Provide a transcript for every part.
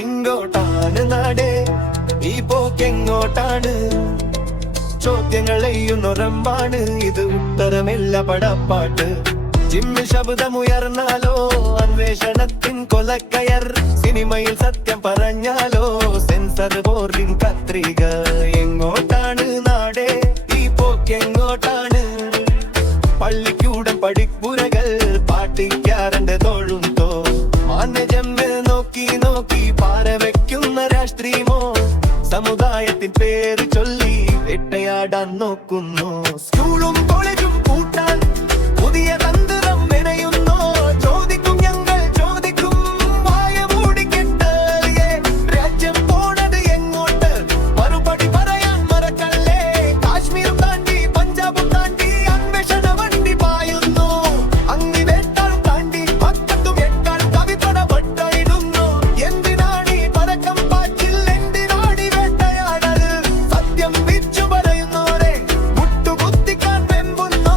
എങ്ങോട്ടാണ് നാടേ ഈ പോക്കെങ്ങോട്ടാണ്? ചോദ്യങ്ങളെയ്യുന്നൊരമ്പാണ് ഇത്, ഉത്തരമില്ല പടപ്പാട്ട്. ജിമ്മി ശബ്ദമുയർന്നാലോ അന്വേഷണത്തിൻ കൊലക്കയർ, സിനിമയിൽ സത്യം പറഞ്ഞാലോ സെൻസർ ബോർഡിൻ കത്രിക. എങ്ങോട്ടാണ് നാടേ ഈ പോക്കെങ്ങോട്ടാണ്? പള്ളിക്കൂടം പഠിപ്പുരകൾ പാട്ടിക്കാരന്റെ തോഴുന്തോ, മാനജമ്മ നോക്കി നോക്കി പാര വെക്കുന്ന രാഷ്ട്രീയമോ, സമുദായത്തിൻ പേര് ചൊല്ലി വേട്ടയാടാൻ നോക്കുന്നു. സ്കൂളും കോളേജും പൂട്ടാൻ പുതിയ തന്ത്രം മെനയുന്നോ? ചോദിക്കും ഞങ്ങൾ ചോദിക്കും വായ മൂടിക്കെട്ട്. രാജ്യം പോണത് എങ്ങോട്ട്? മറുപടി പറയാൻ മറക്കല്ലേ. കാശ്മീർ താണ്ടി പഞ്ചാബും താണ്ടി അന്വേഷണ വണ്ടി പായുന്നു. അങ്ങി വേട്ടാളും താണ്ടി പക്കത്തും എട്ടാളും കവിതട പട്ടയിടുന്നു. എന്തിനാണീ പരക്കം പാച്ചിൽ? എന്തിനാണീ വേട്ടയാടൽ? സത്യം വിച്ചു പറയുന്നോരെ മുട്ടുകുത്തിക്കാൻ വെമ്പുന്നോ?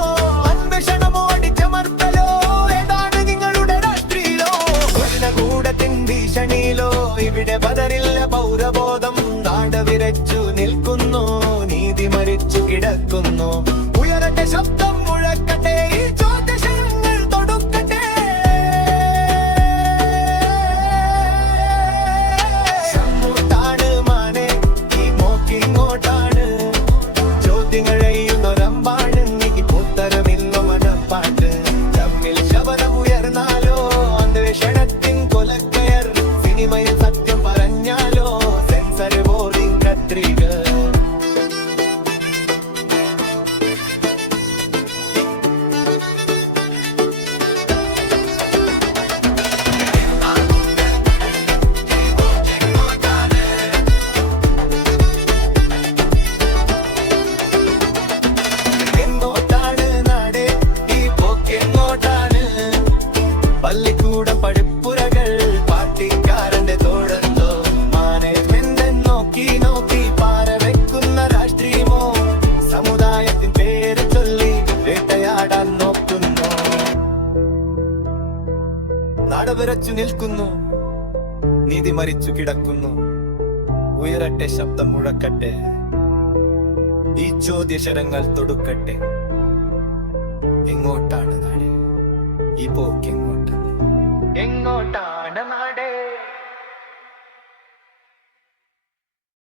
അന്വേഷണമോ അടിച്ചമർത്തലോ? ഏതാണ് നിങ്ങളുടെ രാഷ്ട്രീയോ? ഭരണകൂടത്തിൻ ഭീഷണിയിലോ ഇവിടെ പതറില്ല പൗരബോധം. താണ്ട വിരച്ചു നിൽക്കുന്നു, നീതി മരിച്ചു കിടക്കുന്നു. ഉയരട്ടെ ശബ്ദം മുഴക്കട്ടെ, ഈ ചോദ്യശരങ്ങൾ തൊടുക്കട്ടെ. എങ്ങോട്ടാണ് മാനേ ഈ പോക്കിങ്ങോട്ടാണ്? ചോദ്യങ്ങളെയ്യുന്നൊരമ്പാണ് നീ ഉത്തരമില്ല മനപ്പാട്ട്. തമ്മിൽ ശബ്ദമുയർന്നാലോ അന്വേഷണത്തിൻ കൊലക്കയർ, സിനിമയിൽ സത്യം പറഞ്ഞാലോ സെൻസർ ബോർഡിൻ കത്രിക. എങ്ങോട്ടാണ് നാടേ ഈ പോക്കെങ്ങോട്ടാണ്? പള്ളിക്കൂടം പഠിപ്പുരകൾ പാട്ടിക്കാരന്റെ തോടന്തോ, മാനേജ്മെന്റ് നോക്കി നോക്കി പാര വെക്കുന്ന രാഷ്ട്രീയമോ, സമുദായത്തിൻ പേര് ചൊല്ലി വേട്ടയാടാൻ നോക്കുന്നു. നടവിറച്ചു നിൽക്കുന്നു, നീതി മരിച്ചു കിടക്കുന്നു. ഉയരട്ടെ ശബ്ദം മുഴക്കട്ടെ, ഈ ചോദ്യശരങ്ങൾ തൊടുക്കട്ടെ. എങ്ങോട്ടാണ് നാടേ ഈ പോക്കെങ്ങോട്ടാണ്? എങ്ങോട്ടാണ്?